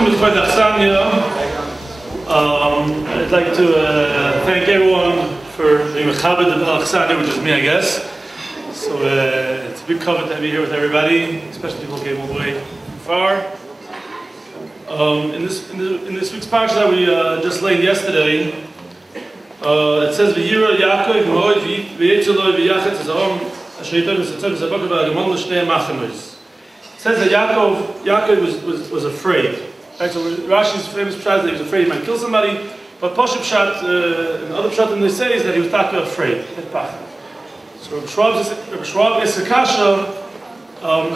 I'd like to thank everyone for being mechabed of Al-Aqsani, which is me, I guess. So it's a big comfort to be here with everybody, especially people who came all the way far. In this week's parsha that we just laid yesterday, it says V'yira Yaakov Moed V'yetzeloi V'yachetz Zahom Asheitor V'setzor V'zabok V'agamon L'shnei Machanois. It says that Yaakov was afraid. Right, so Rashi's famous pshat that he was afraid he might kill somebody, but Poshup pshat, and other pshat they say is that he was afraid. So Shmuel Dovid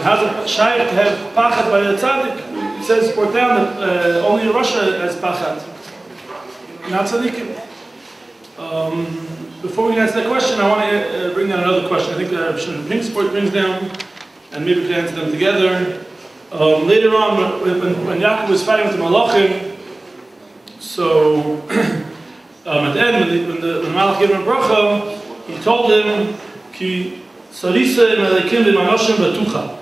has a shaykh to have pachad by the tzaddik. It says, brought down that only Russia has pachad, not tzaddikim. Before we can answer that question, I want to bring down another question. I think Shmuel Dovid brings down, and maybe we can answer them together. Later on, when Yaakov was fighting with the Malachim, so at the end, when the Malach gave him a bracha, he told him, Ki sarisa melekim v'manoshim batucha.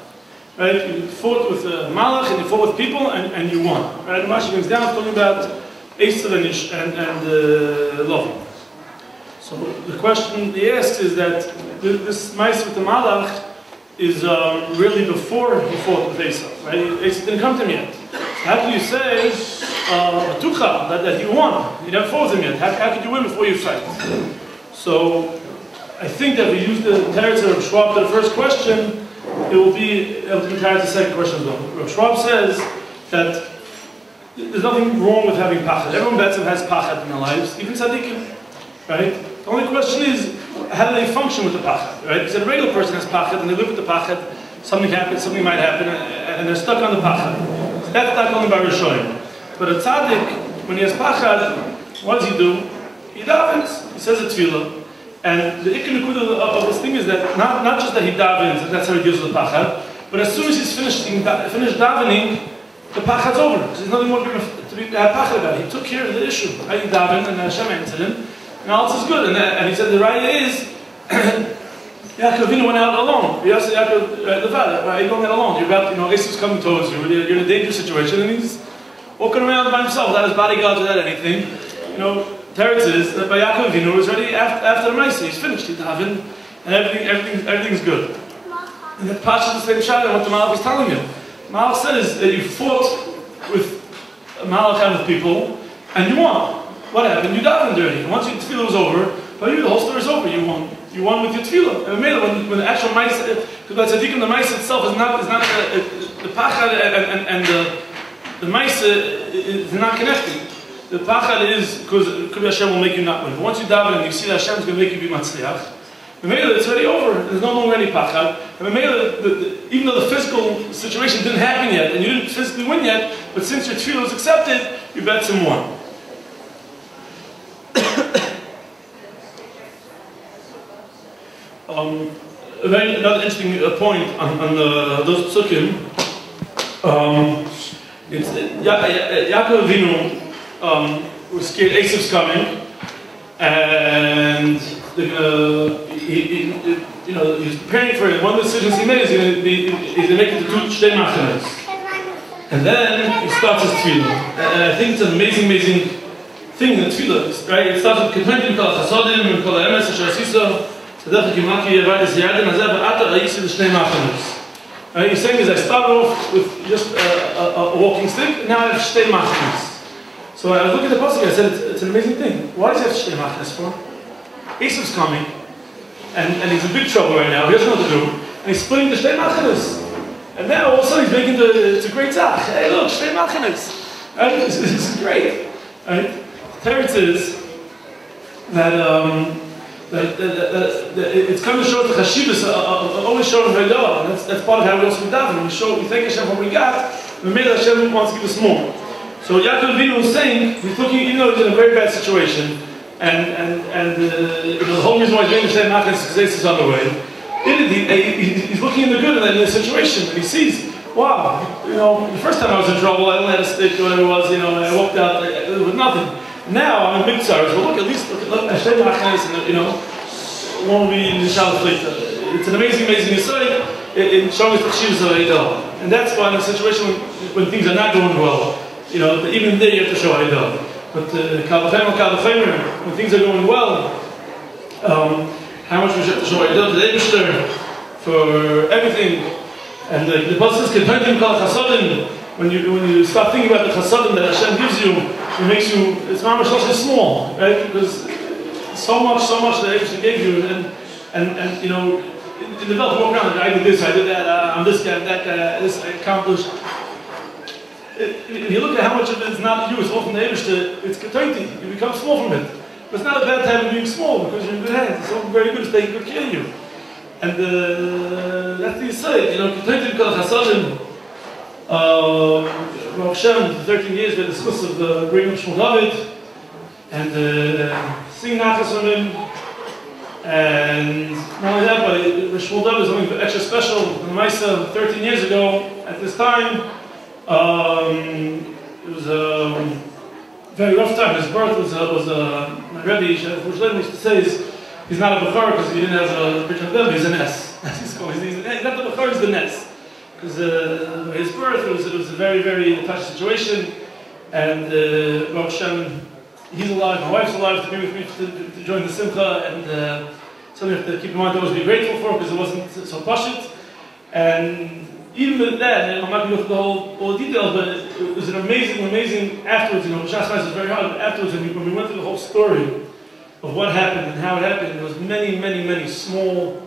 Right? You fought with the Malach and you fought with people and you won. Right? And Rashi comes down talking about Esav and Lovin. So the question he asks is that this mice with the Malach is really before he fought with Esav, right? Esav didn't come to him yet. How can you say Batucha, that he won? You never fought with him yet. How could you win before you fight? So I think that if we use the teretz of Schwab to the first question, it will be able to compare to the second question as well. Schwab says that there's nothing wrong with having pachad. Everyone has pachad in their lives, even tzaddikim, right? The only question is, how do they function with the pachad, right? Because a regular person has pachad and they live with the pachad, something happens, something might happen, and they're stuck on the pachad. So that's not only by Rishonim. But a tzaddik, when he has pachad, what does he do? He davens, he says a tefillah. And the ikon of this thing is that not just that he davens, and that's how he deals with the pachad, but as soon as he's finished davening, the pachad's over. Because there's nothing more to have pachad about. He took care of the issue. I daven, and Hashem answered him. And all else is good. And he said the right is, Yaakov went out alone. He asked Yaakov, why are you going out alone? You're about, Esav's coming towards you. You're in a dangerous situation, and he's walking around by himself without his bodyguards, without anything. Teretz is that by Yaakov Avinu was ready after the Maisa. He's finished. He's davened, and everything's good. And that Pasha is the same shot what the Malach was telling him. Malach says that you fought with Malach and with people, and you won. What happened? You davened already. And once your tefillah was over, by you the whole story is over. You won. You won with your tefillah. And when the actual Maisa, because by tzaddikim the Maisa itself is not the pachad and the Maisa is not connected. The pachad is because Hashem will make you not win. But once you daven and you see that Hashem is going to make you be matzliach, it's already over. There's no longer any pachad. And even though the physical situation didn't happen yet, and you didn't physically win yet, but since your tefillah was accepted, you bet some won. Another interesting point on those psukim. It's Yaakov Avinu was scared Esav's coming, and he was preparing for it. One of the decisions he made is he's going to make it to two shtei machanos. And then he starts his tefillah. And I think it's an amazing thing in the tefillah, right? It starts with contenting kol chasodim and kol ha'emes asher asiso. He's saying is I started off with just a walking stick, and now I have shtei machanos. So I was looking at the pasuk, I said it's an amazing thing. Why does he have shtei machanos for? Esav's coming, and he's in big trouble right now. He doesn't know what to do, and he's splitting the shtei machanos. And now all of a sudden he's making it's a great zach. Hey, look, shtei machanos. Right? This is great. Right? Teretz is that it's come to show the chashivas, always showing Haidah, and that's part of how we also daven. We thank Hashem for what we got, and we made Hashem wants to give us more. So Yaakov Avinu was saying, he's looking, even though he's in a very bad situation, and the whole reason why he's doing the same machanos is because Esav's on the way. He's looking in the good in the situation, and he sees, wow, the first time I was in trouble, I only had a stick or whatever it was, and I walked out with nothing. Now I'm in big sorrows. Well, look, at least look Hashem Machnas, and won't be in the Shalom. It's an amazing insight in showing us the Chivas of Eidah. And that's why in a situation when things are not going well, You know, but even there you have to show Haidah. But when things are going well, how much we have to show Haidah to the Eibishter for everything. And the Pasuk says, when you start thinking about the chasadim that Hashem gives you, it makes you, it's mamash also small, right? Because so much that Hashem gave you, and you know, in the world, walk around, I did this, I did that, I'm this guy, that guy, this I accomplished. If you look at how much of it is not you, it's all from the Eibishter, it's ketoiti, you become small from it. But it's not a bad time of being small, because you're in good hands, it's all very good, it's taking good care of you. And that's the Yisrael, you know, ketoiti because chasadim, Baruch Hashem, 13 years we discussed of the great Shmuel Dovid, and sing nachas from him, and not only that, but Shmuel Dovid is something extra special. In the Maisa 13 years ago, at this time, it was a very rough time. His birth was my Rebbe, used to say he's not a Bechor because he didn't have a Brit Hadel, he's an S. He's not the Bechor, he's the Nes. Because his birth, it was a very, very touchy situation, and Baruch Hashem, he's alive, my wife's alive to be with me to join the Simcha, and something you have to keep in mind to always be grateful for, because it wasn't so pashut. And even with that, I'm not going to go through the whole details, but it was an amazing, afterwards, you know, Shas Ma'aseh was very hard, but afterwards, when we went through the whole story of what happened and how it happened, there was many small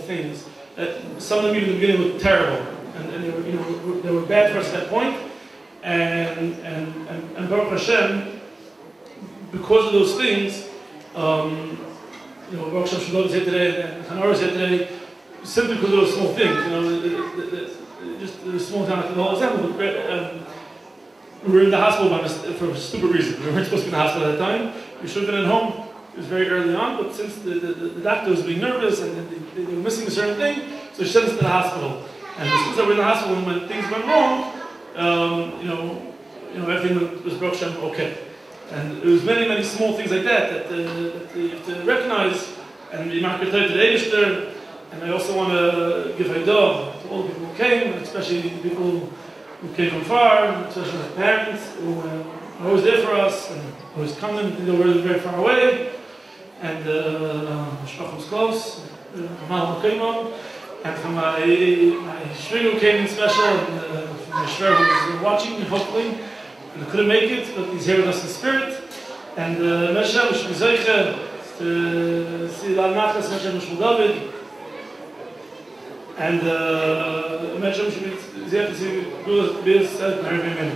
things. Some of them even in the beginning looked terrible. And they were, you know, they were bad for us at that point, and Baruch Hashem, because of those things, you know, Baruch Hashem Shmuel is here today, and Hanor is here today, simply because of those small things. You know, just the small town. The whole example. We were in the hospital for a stupid reason. We weren't supposed to be in the hospital at that time. We should have been at home. It was very early on, but since the doctor was being nervous and they were missing a certain thing, so she sent us to the hospital. And as soon as I were in the hospital, when things went wrong, you know, everything was Baruch Hashem okay. And it was many small things like that you have to recognize and be marked to the Eibishter. And I also want to give Haidah to all the people who came, especially the people who came from far, especially my parents who are always there for us and always coming. They were very far away, and Mishpach was close. And from my shver who came in special, and from my shver who was watching, hopefully, and couldn't make it, but he's here with us in spirit. And Meshem, we should be zeicha to see Lal Nachas, Meshem Shmuel Dovid, and Meshem we should be zeicha to see Gulas Biz and Harvey Min.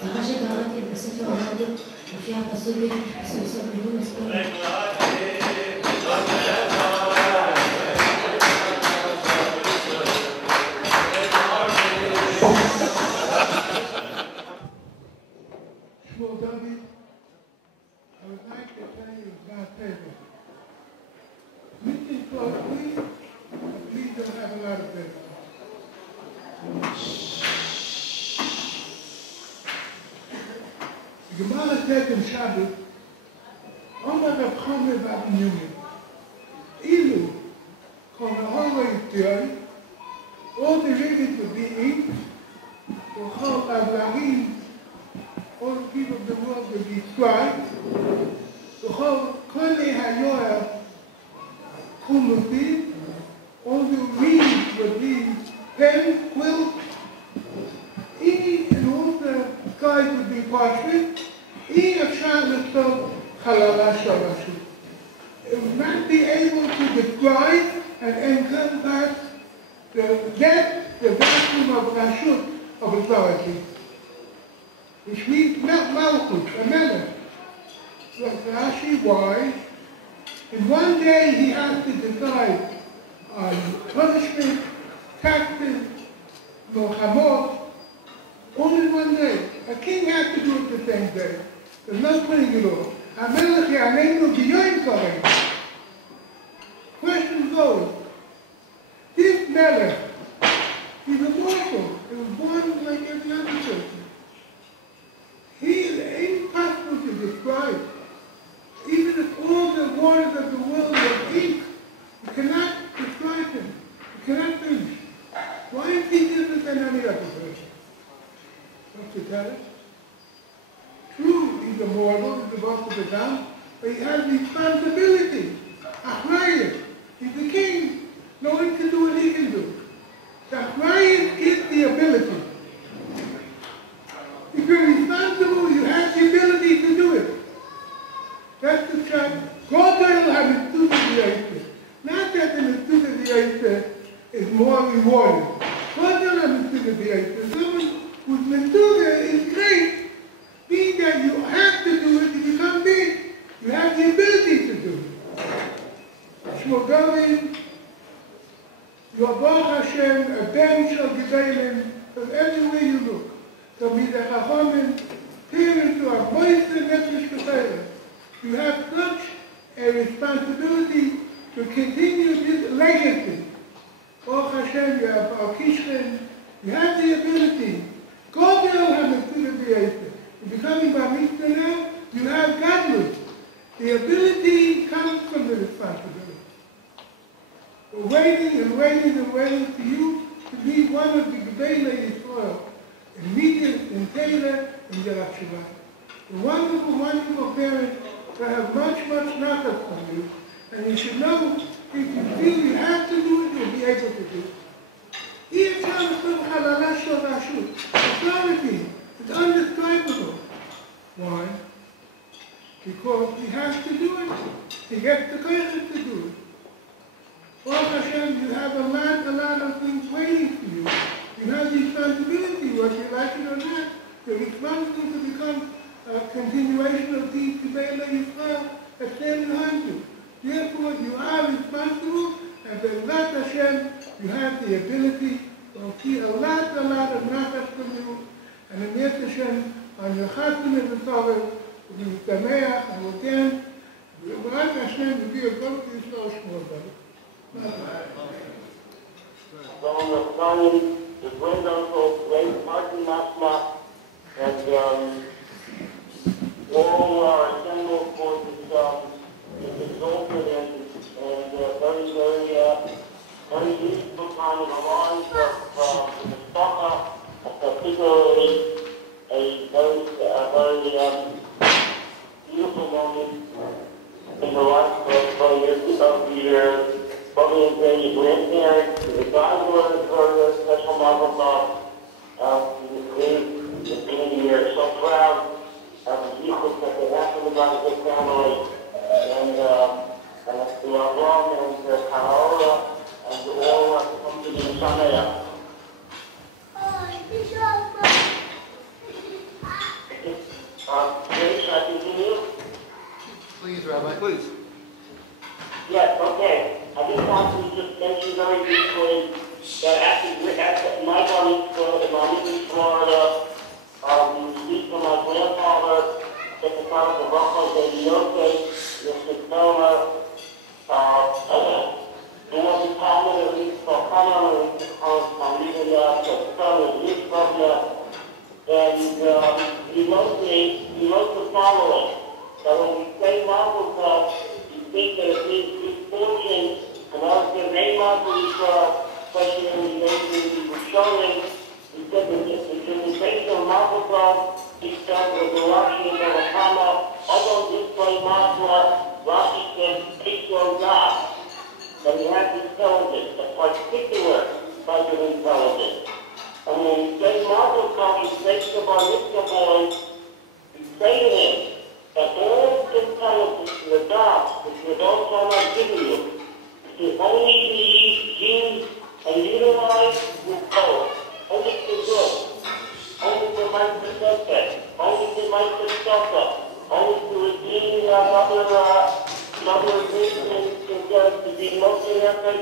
מה שקראתי בספר המדע, לפי הפסוק בספר מילים מספרים. Shmuel Dovid, I would like to tell you about paper. We can talk, but please don't have a lot of paper. The Gemara said in Shabbos, Omar Rav Chomer Bar Newman, Ilu, come always joy, all the rivers would be inked, all the people of the world would be scribed, all the reeds would be pen, quilt, and all the skies would be parchment. It would not be able to describe and encompass the depth, the vacuum of Rashut, of authority, which means Malchut, a melech. Rashi wise, in one day he has to decide on punishment, taxes, milchamot, all in one day. A king has to do it the same day. There's no putting it off. HaMelech Ya'aleinu B'yoyim Koreh. Question goes, this melech, he's immortal. He was born like every other person. He is impossible to describe. Even if all the waters of the world were ink, you cannot describe him. You cannot finish. Why is he different than any other person? Torah. True, he's a mortal, he's the boss of the town, but he has responsibility. Achrayus. He's the king. No one can do what he can do. The Achrayus is the ability. If you're responsible, you have the ability to do it. That's the challenge. God will have a mitzvah b'yosef. Not that the mitzvah b'yosef is more rewarded. God will have a mitzvah b'yosef. Someone whose mitzvah is great means that you have to do it to become big. You have the ability to do it. Shmuel Dovid, your Baruch Hashem, a ben shall Gedalim, from everywhere you look. So be the Chachamim, peer into a voice and nefesh b'chayim. You have such a responsibility to continue this legacy. Baruch Hashem, you have Al Kishchen, you have the ability. God will have a mitzvah b'yosef. You're becoming bar mitzvah now, you have godless. The ability comes from the responsibility. We're waiting and waiting and waiting for you to be one of the Gebei Yisrael, immediate in Taylor and Yerach Shuvah. The wonderful, wonderful parents that have much, much nachas from you, and you should know if you feel you have to do it, you'll be able to do it. Authority is undescribable. Why? Because he has to do it. He gets the courage to do it. Baruch Hashem, you have a lot of things waiting for you. You have the responsibility, whether you like it or not. You're responsible to become a continuation of the Divrei Torah that stand behind you. Therefore, you are responsible, and Be'ezrat Hashem, you have the ability to see a lot of nachas from you. And in Yet Hashem, on your chassan and the Torah, will be Sameach, and will dance. Be'ezrat Hashem will be a good Yisrael Shmuel Dovid. So on the phone, the great uncle, great Martin Masma, and all are assembled for this exalted and very useful time in the lives of the Mispacha, particularly a very beautiful moment in the life of your Bobby and Granny grandparents, the Geisler for a special mazel tov, the community are so proud of the people that they have to live on a good family, and to Avram and Kanaora, and to all come to the Sameach. Should I continue? Please, Rabbi. Please. Yes, okay. I just want to just mention very briefly that at my bar mitzvah in Florida, we received from my grandfather, at the time of the Ramot Polin Jerusalem, Mr. Miller, there was a comment at least for Hannah, I'm reading the son of mitzvah, and he wrote the following, that when we say mazel tov, you think that it means good fortune. And I was going to name up especially when we were showing, he said that the invitation of mazel tov, he said that the Rashi and the Lakama, although this way mazel, Rashi said, take your God. But he has intelligence, a particular type of intelligence. And when we say mazel tov, he says to our mitzvah boys, we say to him that all intelligence in the God, which the Lord has given you, to only be used and utilized with both, only for good, only for my benefit, only for my successor, only to redeem another reason to be mostly effort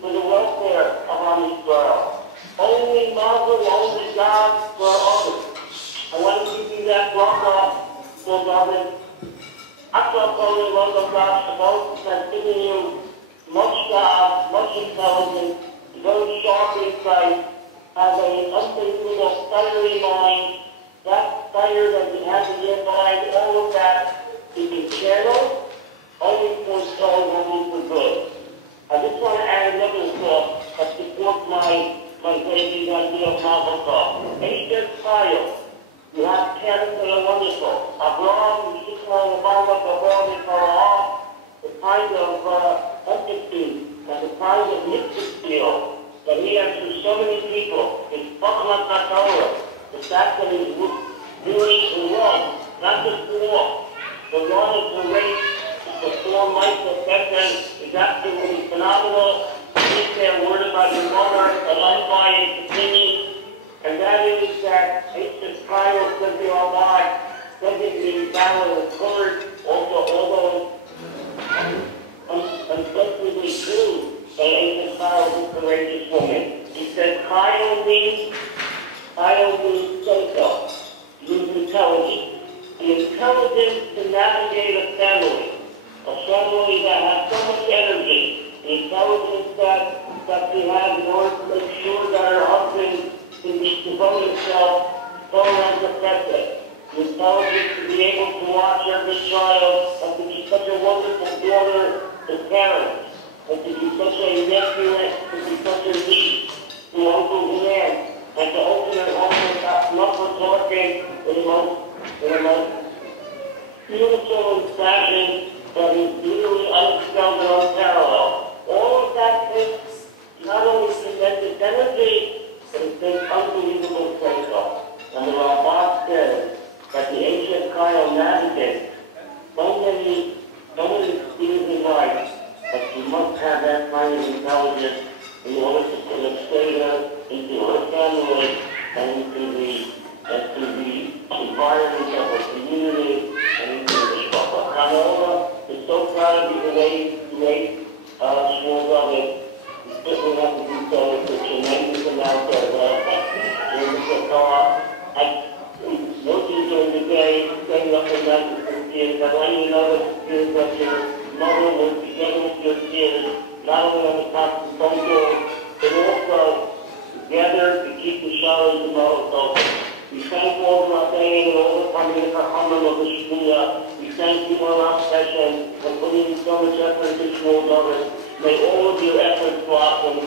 for the welfare of our Israel. Only mazel, only God for others. I want to give you that bracha, so David. After calling Lord God, both has given you much God, much intelligence, very sharp insight, has an unbelievable fiery mind. That fire that you have in your mind, all of that, you can channel only for soul, only for good. I just want to add another thought that supports my great idea of mazel tov. H.S. Kyle kind of mitzvah deal that he has through so many people. It's Chachmas HaTorah, the fact that he's doing the law, not just the law. The law is the race, the form life of Bethlehem is absolutely phenomenal. Keep their word about your mother, an unbiased opinion, and that is that H's trial says they are alive, doesn't mean valid and courage, also all those unfortunately true that H's trial is a courageous woman. He said, Kyle means so-so, means intelligence. The intelligence to navigate a family that has so much energy, the intelligence that she has in order to make sure that her husband can devote himself so as a present. The intelligence to be able to watch every child, and to be such a wonderful daughter to parents, and to be such a nephew, and to be such a niece to uncles and aunts, and to open her home and not for talking in the most beautiful fashion that is really unexpelled and unparalleled. All of that takes not only tremendous energy, but it takes unbelievable faith. And the Ramot says that the ancient Kyle navigates so many things in life that you must have that kind of intelligence in order to illustrate her into her family and into the environment of her community and into the Shmuel. Kanola is so proud of you the way Shmuel Dovid Geisler have to do so with a tremendous amount of Divrei Torah. Working during the day, staying up at night with your kids, and letting you know that your mother was together with your kids, not only on the constant phone call, but also together to keep the showers and mouths open. We thank all the Rabbeinu and all the Talmidei Chachamim of the Shmua. We thank you on our session for putting so much effort into Shmuel Dovid. May all of your efforts blossom.